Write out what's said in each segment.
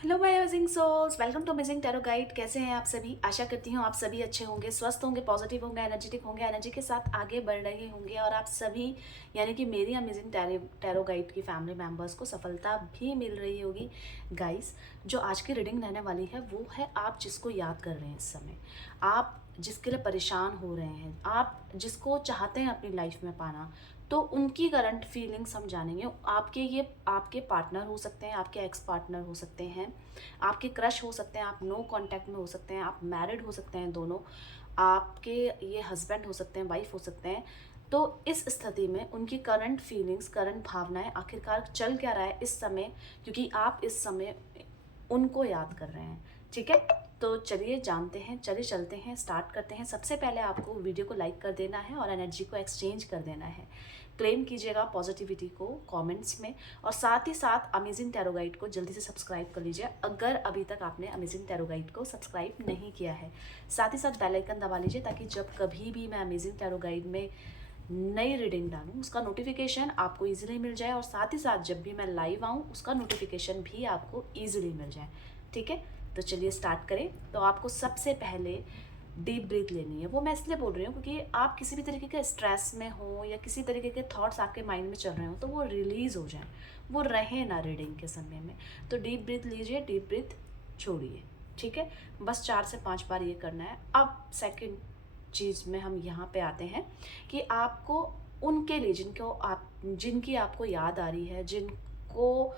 Hello my amazing souls, welcome to amazing tarot guide. कैसे हैं आप सभी? आशा करती हूँ आप सभी अच्छे होंगे, स्वस्थ होंगे, पॉजिटिव होंगे, एनर्जेटिक होंगे, एनर्जी के साथ आगे बढ़ रहे होंगे। और आप सभी यानी कि मेरी अमेजिंग टैरो गाइड की फैमिली मेम्बर्स को सफलता भी मिल रही होगी। गाइस, जो आज की रीडिंग रहने वाली है वो है आप जिसको याद कर रहे हैं इस समय, आप जिसके लिए परेशान हो रहे हैं, आप जिसको चाहते हैं अपनी लाइफ में पाना, तो उनकी करंट फीलिंग्स हम जानेंगे। आपके पार्टनर हो सकते हैं, आपके एक्स पार्टनर हो सकते हैं, आपके क्रश हो सकते हैं, आप नो कांटेक्ट में हो सकते हैं, आप मैरिड हो सकते हैं दोनों, आपके ये हस्बैंड हो सकते हैं, वाइफ हो सकते हैं। तो इस स्थिति में उनकी करंट फीलिंग्स, करंट भावनाएं आखिरकार चल क्या रहा है इस समय, क्योंकि आप इस समय उनको याद कर रहे हैं। ठीक है, तो चलिए जानते हैं, चलिए चलते हैं, स्टार्ट करते हैं। सबसे पहले आपको वीडियो को लाइक कर देना है और एनर्जी को एक्सचेंज कर देना है। क्लेम कीजिएगा पॉजिटिविटी को कमेंट्स में, और साथ ही साथ अमेजिंग टैरो गाइड को जल्दी से सब्सक्राइब कर लीजिए अगर अभी तक आपने अमेजिंग टैरो गाइड को सब्सक्राइब नहीं किया है। साथ ही साथ बेल आइकन दबा लीजिए ताकि जब कभी भी मैं अमेजिंग टैरो गाइड में नई रीडिंग डालूँ उसका नोटिफिकेशन आपको ईजिली मिल जाए, और साथ ही साथ जब भी मैं लाइव आऊँ उसका नोटिफिकेशन भी आपको ईजिली मिल जाए। ठीक है, तो चलिए स्टार्ट करें। तो आपको सबसे पहले डीप ब्रीथ लेनी है। वो मैं इसलिए बोल रही हूँ क्योंकि आप किसी भी तरीके के स्ट्रेस में हो या किसी तरीके के थॉट्स आपके माइंड में चल रहे हो तो वो रिलीज़ हो जाए, वो रहे ना रीडिंग के समय में। तो डीप ब्रीथ लीजिए, डीप ब्रीथ छोड़िए। ठीक है, बस 4 से 5 बार ये करना है। अब सेकंड चीज़ में हम यहाँ पे आते हैं कि आपको उनके लिए जिनकी आपको याद आ रही है, जिनको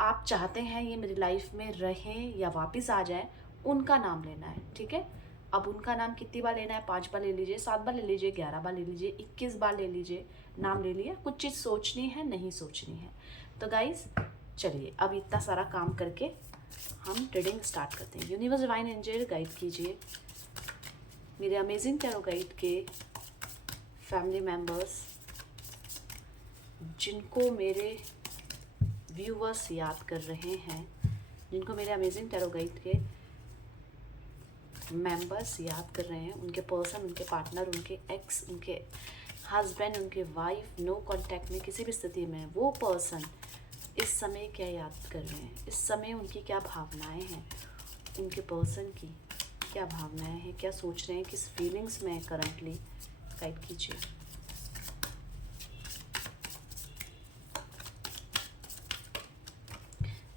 आप चाहते हैं ये मेरी लाइफ में रहें या वापस आ जाए, उनका नाम लेना है। ठीक है, अब उनका नाम कितनी बार लेना है? 5 बार ले लीजिए, 7 बार ले लीजिए, 11 बार ले लीजिए, 21 बार ले लीजिए। नाम ले लिया, कुछ चीज़ सोचनी है, नहीं सोचनी है। तो गाइज चलिए, अब इतना सारा काम करके हम रीडिंग स्टार्ट करते हैं। यूनिवर्स डिवाइन एंजल गाइड कीजिए मेरे अमेजिंग टैरो गाइड के फैमिली मेम्बर्स, जिनको मेरे व्यूवर्स याद कर रहे हैं, जिनको मेरे अमेजिंग टैरो गाइड के मेंबर्स याद कर रहे हैं, उनके पर्सन, उनके पार्टनर, उनके एक्स, उनके हस्बैंड, उनके वाइफ, नो कांटेक्ट में किसी भी स्थिति में वो पर्सन इस समय क्या याद कर रहे हैं, इस समय उनकी क्या भावनाएं हैं, उनके पर्सन की क्या भावनाएं हैं, क्या सोच रहे हैं, किस फीलिंग्स में करंटली, गाइड कीजिए।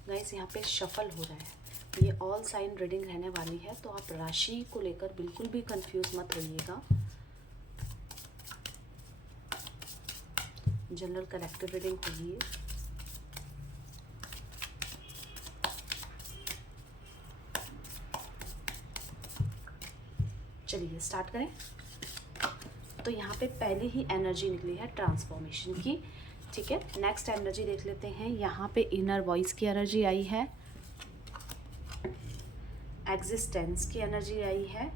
गाइस यहाँ पे शफल हो रहा है, ये ऑल साइन रीडिंग रहने वाली है, तो आप राशि को लेकर बिल्कुल भी कंफ्यूज मत रहिएगा। जनरल कलेक्टिव रीडिंग होगी। चलिए स्टार्ट करें। तो यहाँ पे पहली ही एनर्जी निकली है ट्रांसफॉर्मेशन की। ठीक है, नेक्स्ट एनर्जी देख लेते हैं। यहाँ पे इनर वॉइस की एनर्जी आई है, एग्जिस्टेंस की एनर्जी आई है।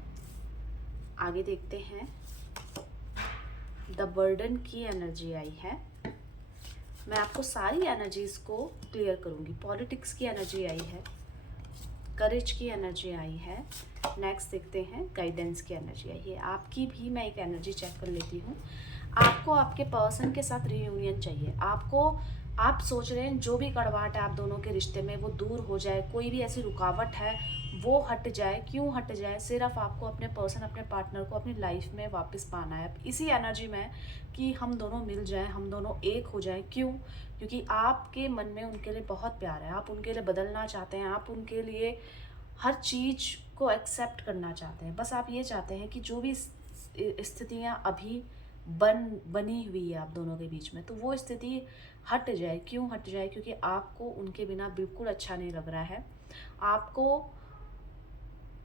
आगे देखते हैं, द बर्डन की एनर्जी आई है। मैं आपको सारी एनर्जीज को क्लियर करूंगी। पॉलिटिक्स की एनर्जी आई है, करेज की एनर्जी आई है। नेक्स्ट देखते हैं, गाइडेंस की एनर्जी आई है। आपकी भी मैं एक एनर्जी चेक कर लेती हूँ। आपको आपके पर्सन के साथ रियूनियन चाहिए। आप सोच रहे हैं जो भी कड़वाहट है आप दोनों के रिश्ते में वो दूर हो जाए, कोई भी ऐसी रुकावट है वो हट जाए। क्यों हट जाए? सिर्फ आपको अपने पर्सन, अपने पार्टनर को अपनी लाइफ में वापस पाना है। इसी एनर्जी में कि हम दोनों मिल जाएं, हम दोनों एक हो जाएं। क्यों? क्योंकि आपके मन में उनके लिए बहुत प्यार है, आप उनके लिए बदलना चाहते हैं, आप उनके लिए हर चीज़ को एक्सेप्ट करना चाहते हैं। बस आप ये चाहते हैं कि जो भी स्थितियाँ अभी बनी हुई है आप दोनों के बीच में, तो वो स्थिति हट जाए। क्यों हट जाए? क्योंकि आपको उनके बिना बिल्कुल अच्छा नहीं लग रहा है। आपको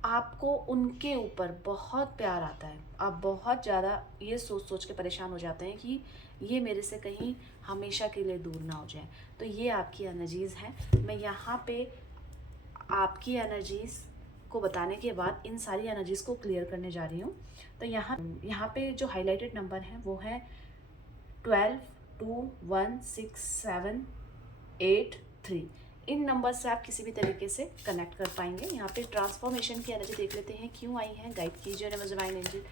आपको उनके ऊपर बहुत प्यार आता है। आप बहुत ज़्यादा ये सोच सोच के परेशान हो जाते हैं कि ये मेरे से कहीं हमेशा के लिए दूर ना हो जाए। तो ये आपकी एनर्जीज़ हैं। मैं यहाँ पे आपकी एनर्जीज़ को बताने के बाद इन सारी एनर्जीज़ को क्लियर करने जा रही हूँ। तो यहाँ पे जो हाईलाइटेड नंबर हैं वो है 12, 2, 1, 6, 7, 8, 3। इन नंबर से आप किसी भी तरीके से कनेक्ट कर पाएंगे। यहाँ पे ट्रांसफॉर्मेशन की एनर्जी देख लेते हैं क्यों आई है, गाइड कीजिए डिवाइन एंजल।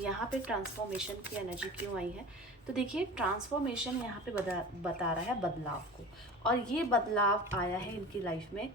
यहाँ पे ट्रांसफॉर्मेशन की एनर्जी क्यों आई है? तो देखिए, ट्रांसफॉर्मेशन यहाँ पे बता रहा है बदलाव को, और ये बदलाव आया है इनकी लाइफ में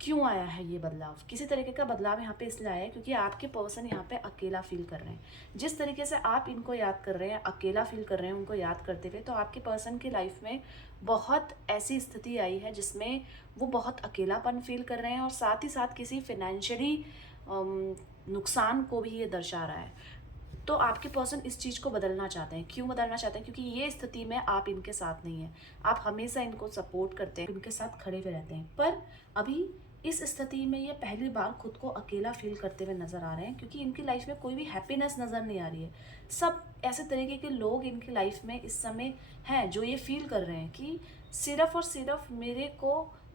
क्यों आया है ये बदलाव? किसी तरीके का बदलाव यहाँ पे इसलिए आया है क्योंकि आपके पर्सन यहाँ पे अकेला फील कर रहे हैं। जिस तरीके से आप इनको याद कर रहे हैं, अकेला फील कर रहे हैं उनको याद करते हुए, तो आपके पर्सन की लाइफ में बहुत ऐसी स्थिति आई है जिसमें वो बहुत अकेलापन फील कर रहे हैं और साथ ही साथ किसी फिनेंशियली नुकसान को भी ये दर्शा रहा है। तो आपके पर्सन इस चीज़ को बदलना चाहते हैं। क्यों बदलना चाहते हैं? क्योंकि ये स्थिति में आप इनके साथ नहीं हैं। आप हमेशा इनको सपोर्ट करते हैं, इनके साथ खड़े हुए रहते हैं, पर अभी इस स्थिति में ये पहली बार खुद को अकेला फील करते हुए नज़र आ रहे हैं क्योंकि इनकी लाइफ में कोई भी हैप्पीनेस नज़र नहीं आ रही है। सब ऐसे तरीके के लोग इनकी लाइफ में इस समय हैं जो ये फील कर रहे हैं कि सिर्फ और सिर्फ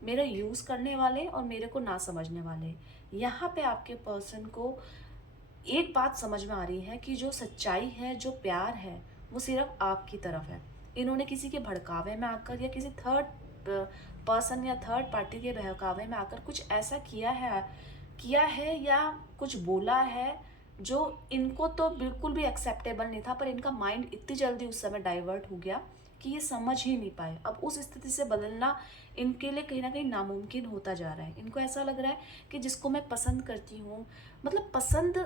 मेरा यूज़ करने वाले और मेरे को ना समझने वाले। यहाँ पे आपके पर्सन को एक बात समझ में आ रही है कि जो सच्चाई है, जो प्यार है, वो सिर्फ आपकी तरफ है। इन्होंने किसी के भड़कावे में आकर या किसी थर्ड पर्सन या थर्ड पार्टी के बहकावे में आकर कुछ ऐसा किया है या कुछ बोला है जो इनको तो बिल्कुल भी एक्सेप्टेबल नहीं था, पर इनका माइंड इतनी जल्दी उस समय डाइवर्ट हो गया कि ये समझ ही नहीं पाए। अब उस स्थिति से बदलना इनके लिए कहीं ना कहीं नामुमकिन होता जा रहा है। इनको ऐसा लग रहा है कि जिसको मैं पसंद करती हूँ, मतलब पसंद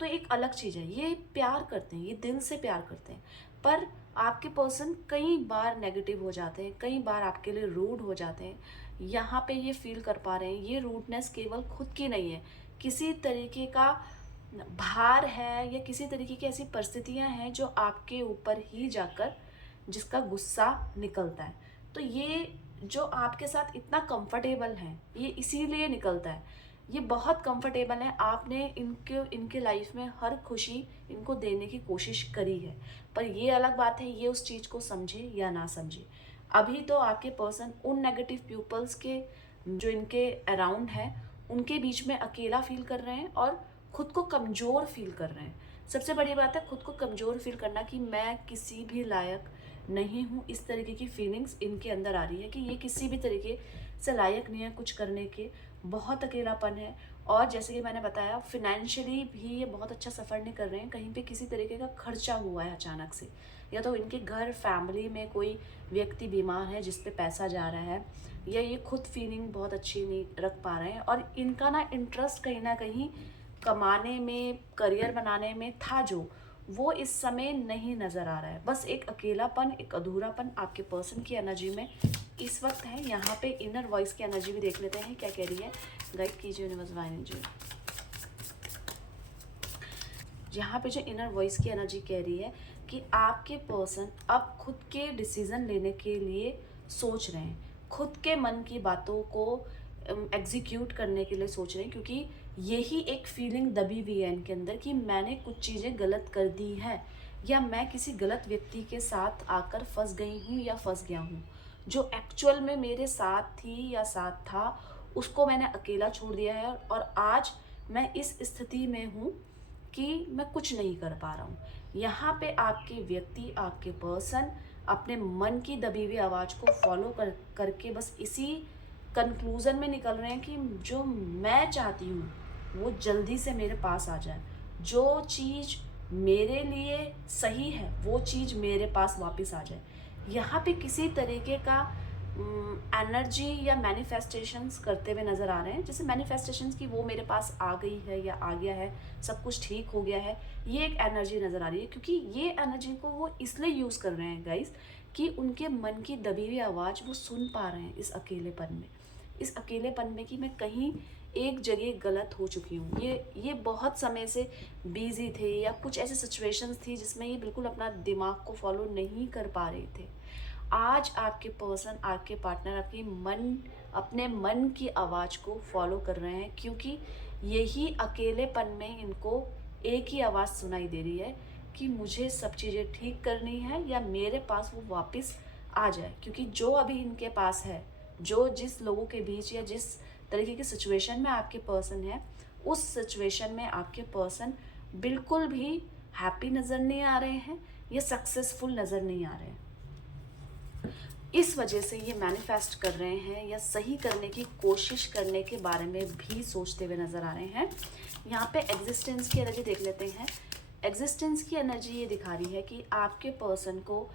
तो एक अलग चीज़ है, ये प्यार करते हैं, ये दिल से प्यार करते हैं, पर आपके पर्सन कई बार नेगेटिव हो जाते हैं, कई बार आपके लिए रूड हो जाते हैं। यहाँ पे ये फील कर पा रहे हैं ये रूडनेस केवल खुद की नहीं है, किसी तरीके का भार है या किसी तरीके की ऐसी परिस्थितियाँ हैं जो आपके ऊपर ही जाकर जिसका गुस्सा निकलता है। तो ये जो आपके साथ इतना कंफर्टेबल है ये इसीलिए निकलता है। ये बहुत कंफर्टेबल है, आपने इनके लाइफ में हर खुशी इनको देने की कोशिश करी है, पर ये अलग बात है ये उस चीज़ को समझे या ना समझे। अभी तो आपके पर्सन उन नेगेटिव पीपल्स के जो इनके अराउंड है उनके बीच में अकेला फील कर रहे हैं और खुद को कमज़ोर फील कर रहे हैं। सबसे बड़ी बात है खुद को कमज़ोर फील करना कि मैं किसी भी लायक नहीं हूँ। इस तरीके की फीलिंग्स इनके अंदर आ रही है कि ये किसी भी तरीके से लायक नहीं है कुछ करने के, बहुत अकेलापन है। और जैसे कि मैंने बताया फिनेंशियली भी ये बहुत अच्छा सफ़र नहीं कर रहे हैं, कहीं पे किसी तरीके का खर्चा हुआ है अचानक से, या तो इनके घर फैमिली में कोई व्यक्ति बीमार है जिस पे पैसा जा रहा है, या ये खुद फीलिंग बहुत अच्छी नहीं रख पा रहे हैं और इनका ना इंटरेस्ट कहीं ना कहीं कमाने में, करियर बनाने में था जो वो इस समय नहीं नज़र आ रहा है। बस एक अकेलापन, एक अधूरापन आपके पर्सन की एनर्जी में इस वक्त है। यहाँ पे इनर वॉइस की एनर्जी भी देख लेते हैं क्या कह रही है। गाइड कीजिए यूनिवर्स डिवाइन एनर्जी। यहाँ पे जो इनर वॉइस की एनर्जी कह रही है कि आपके पर्सन अब खुद के डिसीजन लेने के लिए सोच रहे हैं, खुद के मन की बातों को एग्जीक्यूट करने के लिए सोच रहे हैं, क्योंकि यही एक फीलिंग दबी हुई है इनके अंदर कि मैंने कुछ चीज़ें गलत कर दी है या मैं किसी गलत व्यक्ति के साथ आकर फंस गई हूँ या फंस गया हूँ। जो एक्चुअल में मेरे साथ थी या साथ था उसको मैंने अकेला छोड़ दिया है और आज मैं इस स्थिति में हूँ कि मैं कुछ नहीं कर पा रहा हूँ। यहाँ पे आपके व्यक्ति, आपके पर्सन अपने मन की दबी हुई आवाज़ को फॉलो करके बस इसी कंक्लूज़न में निकल रहे हैं कि जो मैं चाहती हूँ वो जल्दी से मेरे पास आ जाए, जो चीज़ मेरे लिए सही है वो चीज़ मेरे पास वापस आ जाए। यहाँ पे किसी तरीके का एनर्जी या मैनिफेस्टेशंस करते हुए नज़र आ रहे हैं, जैसे मैनिफेस्टेशंस की वो मेरे पास आ गई है या आ गया है, सब कुछ ठीक हो गया है, ये एक एनर्जी नज़र आ रही है। क्योंकि ये एनर्जी को वो इसलिए यूज़ कर रहे हैं गाइस कि उनके मन की दबी हुई आवाज़ वो सुन पा रहे हैं इस अकेलेपन में कि मैं कहीं एक जगह गलत हो चुकी हूँ। ये बहुत समय से बिजी थे या कुछ ऐसे सिचुएशंस थी जिसमें ये बिल्कुल अपना दिमाग को फॉलो नहीं कर पा रहे थे। आज आपके पर्सन, आपके पार्टनर अपने मन की आवाज़ को फॉलो कर रहे हैं, क्योंकि यही अकेलेपन में इनको एक ही आवाज़ सुनाई दे रही है कि मुझे सब चीज़ें ठीक करनी है या मेरे पास वो वापस आ जाए। क्योंकि जो अभी इनके पास है, जो जिस लोगों के बीच या जिस तरीके की सिचुएशन में आपके पर्सन है, उस सिचुएशन में आपके पर्सन बिल्कुल भी हैप्पी नज़र नहीं आ रहे हैं या सक्सेसफुल नज़र नहीं आ रहे हैं। इस वजह से ये मैनिफेस्ट कर रहे हैं या सही करने की कोशिश करने के बारे में भी सोचते हुए नज़र आ रहे हैं। यहाँ पे एग्जिस्टेंस की एनर्जी देख लेते हैं। एग्जिस्टेंस की एनर्जी ये दिखा रही है कि आपके पर्सन को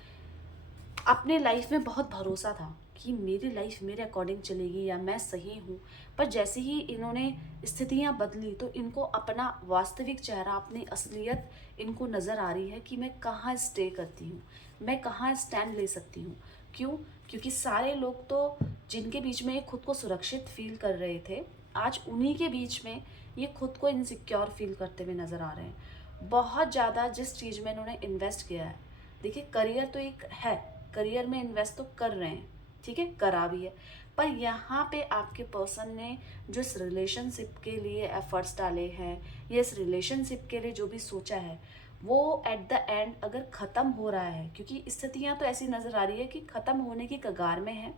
अपने लाइफ में बहुत भरोसा था, कि मेरी लाइफ मेरे अकॉर्डिंग चलेगी या मैं सही हूँ। पर जैसे ही इन्होंने स्थितियाँ बदली तो इनको अपना वास्तविक चेहरा, अपनी असलियत इनको नज़र आ रही है कि मैं कहाँ स्टे करती हूँ, मैं कहाँ स्टैंड ले सकती हूँ। क्यों? क्योंकि सारे लोग तो जिनके बीच में ये खुद को सुरक्षित फील कर रहे थे, आज उन्हीं के बीच में ये खुद को इनसिक्योर फील करते हुए नज़र आ रहे हैं। बहुत ज़्यादा जिस चीज़ में इन्होंने इन्वेस्ट किया है, देखिए करियर तो एक है, करियर में इन्वेस्ट तो कर रहे हैं, ठीक है, करा भी है, पर यहाँ पे आपके पर्सन ने जो इस रिलेशनशिप के लिए एफर्ट्स डाले हैं या इस रिलेशनशिप के लिए जो भी सोचा है, वो एट द एंड अगर ख़त्म हो रहा है, क्योंकि स्थितियाँ तो ऐसी नज़र आ रही है कि ख़त्म होने की कगार में है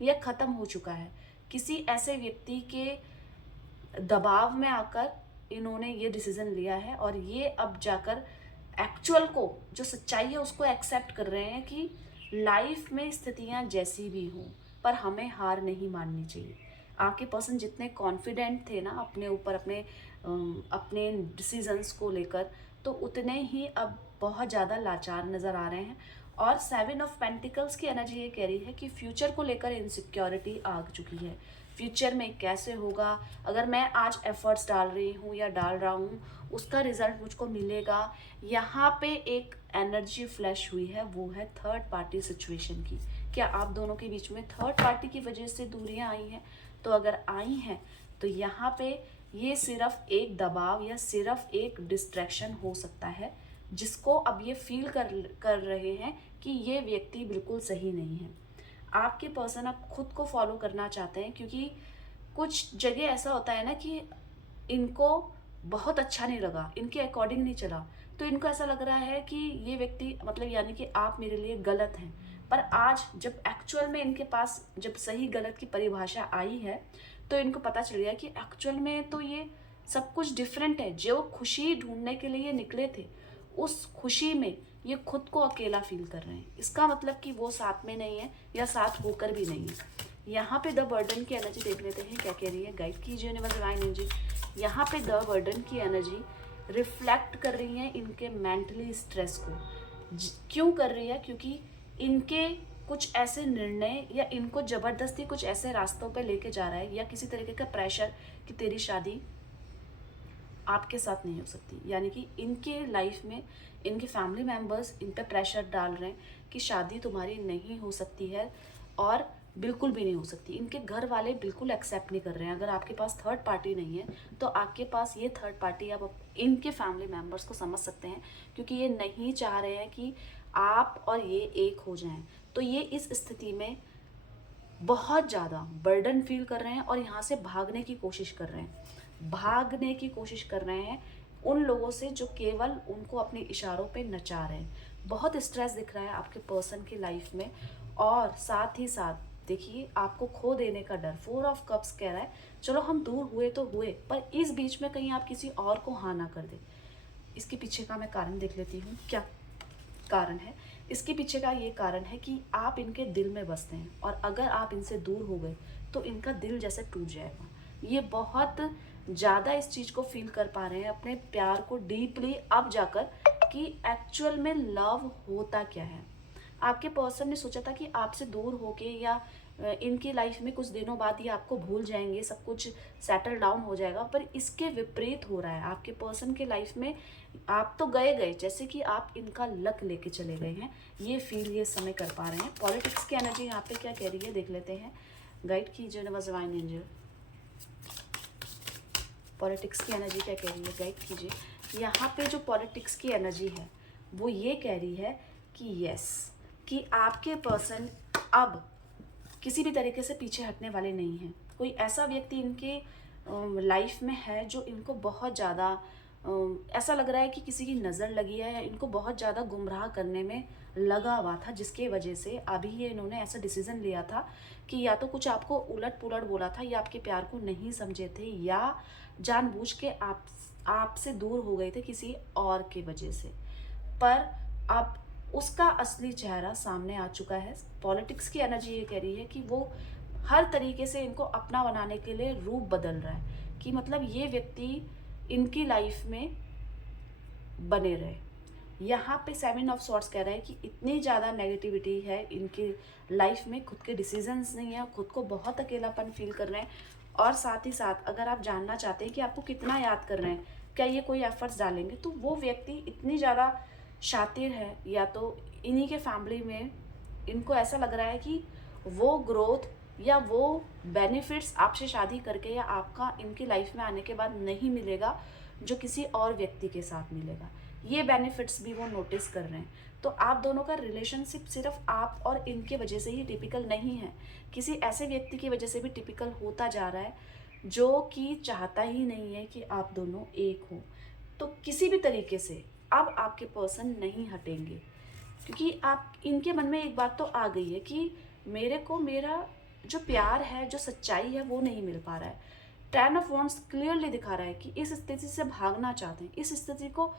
या ख़त्म हो चुका है। किसी ऐसे व्यक्ति के दबाव में आकर इन्होंने ये डिसीज़न लिया है और ये अब जाकर एक्चुअल को, जो सच्चाई है उसको एक्सेप्ट कर रहे हैं कि लाइफ में स्थितियाँ जैसी भी हों पर हमें हार नहीं माननी चाहिए। आपके पर्सन जितने कॉन्फिडेंट थे ना अपने ऊपर, अपने डिसीजंस को लेकर, तो उतने ही अब बहुत ज़्यादा लाचार नज़र आ रहे हैं। और 7 ऑफ पेंटिकल्स की एनर्जी ये कह रही है कि फ्यूचर को लेकर इनसिक्योरिटी आ चुकी है। फ्यूचर में कैसे होगा, अगर मैं आज एफर्ट्स डाल रही हूँ या डाल रहा हूँ, उसका रिजल्ट मुझको मिलेगा। यहाँ पे एक एनर्जी फ्लैश हुई है, वो है थर्ड पार्टी सिचुएशन की। क्या आप दोनों के बीच में थर्ड पार्टी की वजह से दूरियां आई हैं? तो अगर आई हैं तो यहाँ पे ये सिर्फ एक दबाव या सिर्फ एक डिस्ट्रैक्शन हो सकता है, जिसको अब ये फील कर रहे हैं कि ये व्यक्ति बिल्कुल सही नहीं है। आपके पर्सन अब खुद को फॉलो करना चाहते हैं, क्योंकि कुछ जगह ऐसा होता है ना कि इनको बहुत अच्छा नहीं लगा, इनके अकॉर्डिंग नहीं चला, तो इनको ऐसा लग रहा है कि ये व्यक्ति, मतलब यानी कि आप मेरे लिए गलत हैं। पर आज जब एक्चुअल में इनके पास जब सही गलत की परिभाषा आई है, तो इनको पता चल गया कि एक्चुअल में तो ये सब कुछ डिफरेंट है। जो खुशी ढूंढने के लिए निकले थे, उस खुशी में ये खुद को अकेला फील कर रहे हैं। इसका मतलब कि वो साथ में नहीं है या साथ होकर भी नहीं है। यहाँ पे द बर्डन की एनर्जी देख लेते हैं क्या कह रही है। गाइड कीजिए यूनिवर्स डिवाइन एनर्जी। यहाँ पे द बर्डन की एनर्जी रिफ्लेक्ट कर रही है इनके मेंटली स्ट्रेस को। क्यों कर रही है? क्योंकि इनके कुछ ऐसे निर्णय या इनको ज़बरदस्ती कुछ ऐसे रास्तों पे लेके जा रहा है, या किसी तरीके का प्रेशर कि तेरी शादी आपके साथ नहीं हो सकती। यानी कि इनके लाइफ में इनके फैमिली मेम्बर्स इन पे प्रेशर डाल रहे हैं कि शादी तुम्हारी नहीं हो सकती है, और बिल्कुल भी नहीं हो सकती। इनके घर वाले बिल्कुल एक्सेप्ट नहीं कर रहे हैं। अगर आपके पास थर्ड पार्टी नहीं है तो आपके पास ये थर्ड पार्टी, आप इनके फैमिली मेम्बर्स को समझ सकते हैं, क्योंकि ये नहीं चाह रहे हैं कि आप और ये एक हो जाएं। तो ये इस स्थिति में बहुत ज़्यादा बर्डन फील कर रहे हैं और यहाँ से भागने की कोशिश कर रहे हैं। भागने की कोशिश कर रहे हैं उन लोगों से जो केवल उनको अपने इशारों पे नचा रहे हैं। बहुत स्ट्रेस दिख रहा है आपके पर्सन की लाइफ में, और साथ ही साथ देखिए आपको खो देने का डर। 4 ऑफ कप्स कह रहा है चलो हम दूर हुए तो हुए, पर इस बीच में कहीं आप किसी और को हाँ ना कर दे। इसके पीछे का मैं कारण देख लेती हूँ क्या कारण है। इसके पीछे का ये कारण है कि आप इनके दिल में बसते हैं, और अगर आप इनसे दूर हो गए तो इनका दिल जैसे टूट जाएगा। ये बहुत ज़्यादा इस चीज़ को फील कर पा रहे हैं अपने प्यार को डीपली अब जाकर, कि एक्चुअल में लव होता क्या है। आपके पर्सन ने सोचा था कि आपसे दूर होके या इनकी लाइफ में कुछ दिनों बाद ये आपको भूल जाएंगे, सब कुछ सेटल डाउन हो जाएगा, पर इसके विपरीत हो रहा है। आपके पर्सन के लाइफ में आप तो गए जैसे कि आप इनका लक लेके चले गए हैं। ये फील ये समय कर पा रहे हैं। पॉलिटिक्स की एनर्जी यहाँ पे क्या कह रही है देख लेते हैं। गाइड कीजिए यूनिवर्स डिवाइन एंजल। पॉलिटिक्स की एनर्जी क्या कह रही है, गाइड कीजिए। यहाँ पे जो पॉलिटिक्स की एनर्जी है वो ये कह रही है कि यस, कि आपके पर्सन अब किसी भी तरीके से पीछे हटने वाले नहीं हैं। कोई ऐसा व्यक्ति इनके लाइफ में है जो इनको बहुत ज़्यादा ऐसा लग रहा है कि किसी की नज़र लगी है, इनको बहुत ज़्यादा गुमराह करने में लगा हुआ था, जिसके वजह से अभी ये इन्होंने ऐसा डिसीज़न लिया था कि या तो कुछ आपको उलट पुलट बोला था, या आपके प्यार को नहीं समझे थे, या जानबूझ के आपसे दूर हो गए थे किसी और के वजह से। पर अब उसका असली चेहरा सामने आ चुका है। पॉलिटिक्स की एनर्जी ये कह रही है कि वो हर तरीके से इनको अपना बनाने के लिए रूप बदल रहा है, कि मतलब ये व्यक्ति इनकी लाइफ में बने रहे। यहाँ पे 7 ऑफ सॉर्ट्स कह रहा है कि इतनी ज़्यादा नेगेटिविटी है इनकी लाइफ में, खुद के डिसीजंस नहीं है, खुद को बहुत अकेलापन फील कर रहे हैं। और साथ ही साथ अगर आप जानना चाहते हैं कि आपको कितना याद कर रहे हैं, क्या ये कोई एफर्ट्स डालेंगे, तो वो व्यक्ति इतनी ज़्यादा शातिर है, या तो इन्हीं के फैमिली में इनको ऐसा लग रहा है कि वो ग्रोथ या वो बेनिफिट्स आपसे शादी करके या आपका इनकी लाइफ में आने के बाद नहीं मिलेगा, जो किसी और व्यक्ति के साथ मिलेगा। ये बेनिफिट्स भी वो नोटिस कर रहे हैं। तो आप दोनों का रिलेशनशिप सिर्फ आप और इनके वजह से ही टिपिकल नहीं है, किसी ऐसे व्यक्ति की वजह से भी टिपिकल होता जा रहा है जो कि चाहता ही नहीं है कि आप दोनों एक हो। तो किसी भी तरीके से अब आपके पर्सन नहीं हटेंगे, क्योंकि आप इनके मन में एक बात तो आ गई है कि मेरे को मेरा जो प्यार है, जो सच्चाई है, वो नहीं मिल पा रहा है। 10 ऑफ वॉन्ड्स क्लियरली दिखा रहा है कि इस स्थिति से भागना चाहते हैं, इस स्थिति को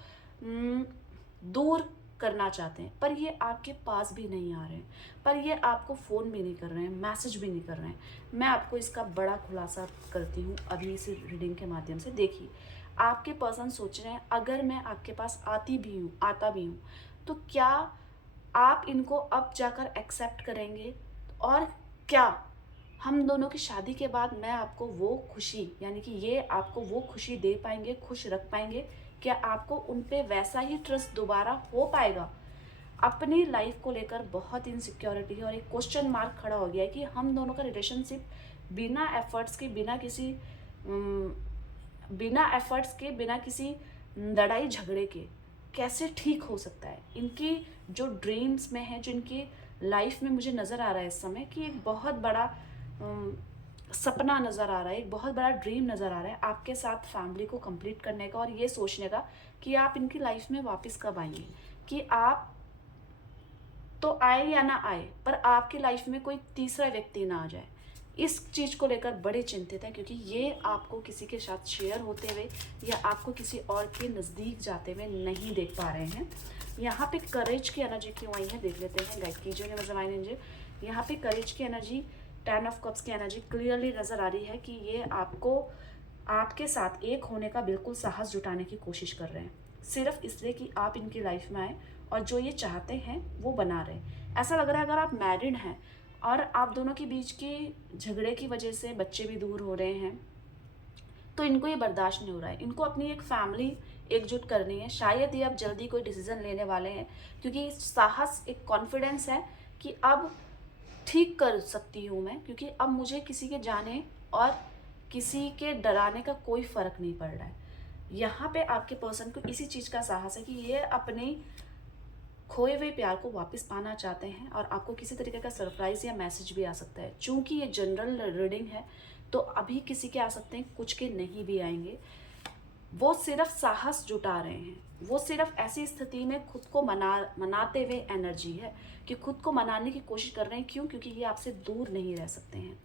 दूर करना चाहते हैं, पर ये आपके पास भी नहीं आ रहे हैं, पर ये आपको फ़ोन भी नहीं कर रहे हैं, मैसेज भी नहीं कर रहे हैं। मैं आपको इसका बड़ा खुलासा करती हूँ अभी इस रीडिंग के माध्यम से। देखिए, आपके पर्सन सोच रहे हैं अगर मैं आपके पास आता भी हूँ तो क्या आप इनको अब जाकर एक्सेप्ट करेंगे, और क्या हम दोनों की शादी के बाद मैं आपको वो खुशी, यानी कि ये आपको वो खुशी दे पाएंगे, खुश रख पाएंगे? क्या आपको उन पे वैसा ही ट्रस्ट दोबारा हो पाएगा? अपनी लाइफ को लेकर बहुत इनसिक्योरिटी है और एक क्वेश्चन मार्क खड़ा हो गया है कि हम दोनों का रिलेशनशिप बिना एफर्ट्स के, बिना किसी लड़ाई झगड़े के कैसे ठीक हो सकता है। इनकी जो ड्रीम्स में है, जो इनकी लाइफ में मुझे नज़र आ रहा है इस समय, कि एक बहुत बड़ा सपना नज़र आ रहा है, एक बहुत बड़ा ड्रीम नज़र आ रहा है आपके साथ फैमिली को कंप्लीट करने का, और ये सोचने का कि आप इनकी लाइफ में वापस कब आएंगे, कि आप तो आए या ना आए, पर आपकी लाइफ में कोई तीसरा व्यक्ति ना आ जाए। इस चीज़ को लेकर बड़े चिंतित हैं, क्योंकि ये आपको किसी के साथ शेयर होते हुए या आपको किसी और के नज़दीक जाते हुए नहीं देख पा रहे हैं। यहाँ पे करेज की एनर्जी क्यों आई है देख लेते हैं। गाइड कीजिए यूनिवर्सल एनर्जी। यहाँ पे करेज की एनर्जी, 10 ऑफ कप्स की एनर्जी क्लियरली नज़र आ रही है कि ये आपको आपके साथ एक होने का बिल्कुल साहस जुटाने की कोशिश कर रहे हैं, सिर्फ इसलिए कि आप इनकी लाइफ में आए और जो ये चाहते हैं वो बना रहे। ऐसा लग रहा है अगर आप मैरिड हैं और आप दोनों के बीच के झगड़े की वजह से बच्चे भी दूर हो रहे हैं, तो इनको ये बर्दाश्त नहीं हो रहा है। इनको अपनी एक फैमिली एकजुट करनी है। शायद ये अब जल्दी कोई डिसीजन लेने वाले हैं, क्योंकि साहस, एक कॉन्फिडेंस है कि अब ठीक कर सकती हूँ मैं, क्योंकि अब मुझे किसी के जाने और किसी के डराने का कोई फ़र्क नहीं पड़ रहा है। यहाँ पे आपके पर्सन को इसी चीज़ का साहस है कि ये अपने खोए हुए प्यार को वापस पाना चाहते हैं, और आपको किसी तरीके का सरप्राइज़ या मैसेज भी आ सकता है। चूँकि ये जनरल रीडिंग है तो अभी किसी के आ सकते हैं, कुछ के नहीं भी आएंगे। वो सिर्फ साहस जुटा रहे हैं, वो सिर्फ ऐसी स्थिति में खुद को मनाते हुए एनर्जी है कि खुद को मनाने की कोशिश कर रहे हैं। क्यों? क्योंकि ये आपसे दूर नहीं रह सकते हैं।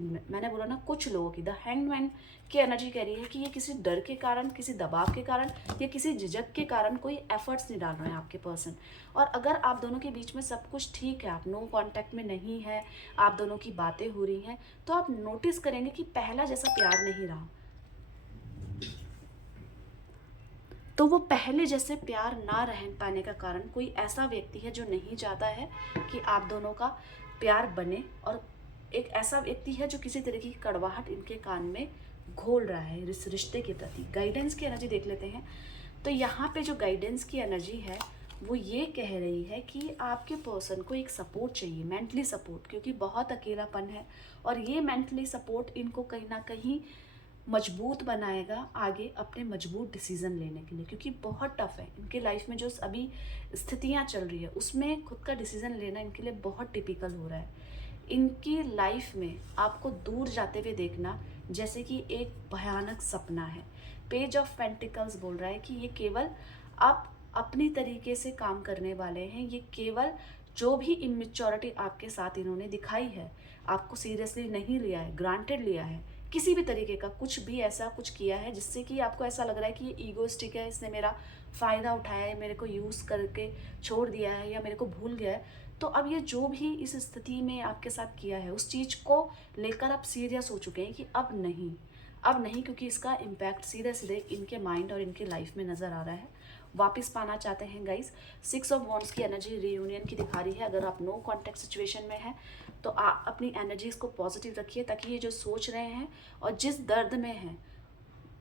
मैंने बोला ना, कुछ लोगों की द हैंगमैन की एनर्जी कह रही है कि ये किसी डर के कारण, किसी दबाव के कारण या किसी झिझक के कारण कोई एफर्ट्स नहीं डाल रहे हैं आपके पर्सन। और अगर आप दोनों के बीच में सब कुछ ठीक है, आप नो कांटेक्ट में नहीं है, आप दोनों की बातें हो रही हैं, तो आप नोटिस करेंगे कि पहला जैसा प्यार नहीं रहा। तो वो पहले जैसे प्यार ना रह पाने का कारण कोई ऐसा व्यक्ति है जो नहीं चाहता है कि आप दोनों का प्यार बने, और एक ऐसा व्यक्ति है जो किसी तरह की कड़वाहट इनके कान में घोल रहा है इस रिश्ते के प्रति। गाइडेंस की एनर्जी देख लेते हैं। तो यहाँ पे जो गाइडेंस की एनर्जी है वो ये कह रही है कि आपके पर्सन को एक सपोर्ट चाहिए, मेंटली सपोर्ट, क्योंकि बहुत अकेलापन है, और ये मेंटली सपोर्ट इनको कहीं ना कहीं मजबूत बनाएगा आगे अपने मजबूत डिसीज़न लेने के लिए, क्योंकि बहुत टफ है इनके लाइफ में जो अभी स्थितियाँ चल रही है उसमें खुद का डिसीज़न लेना इनके लिए बहुत टिपिकल हो रहा है। इनकी लाइफ में आपको दूर जाते हुए देखना जैसे कि एक भयानक सपना है। पेज ऑफ पेंटिकल्स बोल रहा है कि ये केवल आप अपनी तरीके से काम करने वाले हैं। ये केवल जो भी इमेच्योरिटी आपके साथ इन्होंने दिखाई है, आपको सीरियसली नहीं लिया है, ग्रांटेड लिया है, किसी भी तरीके का कुछ भी ऐसा कुछ किया है जिससे कि आपको ऐसा लग रहा है कि ये ईगोइस्टिक है, इसने मेरा फ़ायदा उठाया है, मेरे को यूज़ करके छोड़ दिया है या मेरे को भूल गया है। तो अब ये जो भी इस स्थिति में आपके साथ किया है उस चीज़ को लेकर आप सीरियस हो चुके हैं कि अब नहीं, क्योंकि इसका इम्पैक्ट सीधे सीधे इनके माइंड और इनके लाइफ में नज़र आ रहा है। वापस पाना चाहते हैं गाइस। 6 ऑफ वॉन्ड्स की एनर्जी रीयूनियन की दिखा रही है। अगर आप नो कॉन्टैक्ट सिचुएशन में हैं तो आप अपनी एनर्जीज को पॉजिटिव रखिए, ताकि ये जो सोच रहे हैं और जिस दर्द में हैं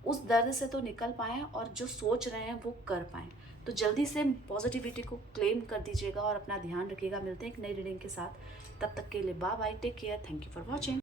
उस दर्द से तो निकल पाएँ और जो सोच रहे हैं वो कर पाएँ। तो जल्दी से पॉजिटिविटी को क्लेम कर दीजिएगा और अपना ध्यान रखिएगा। मिलते हैं एक नई रीडिंग के साथ, तब तक के लिए bye bye, take care, thank you for watching.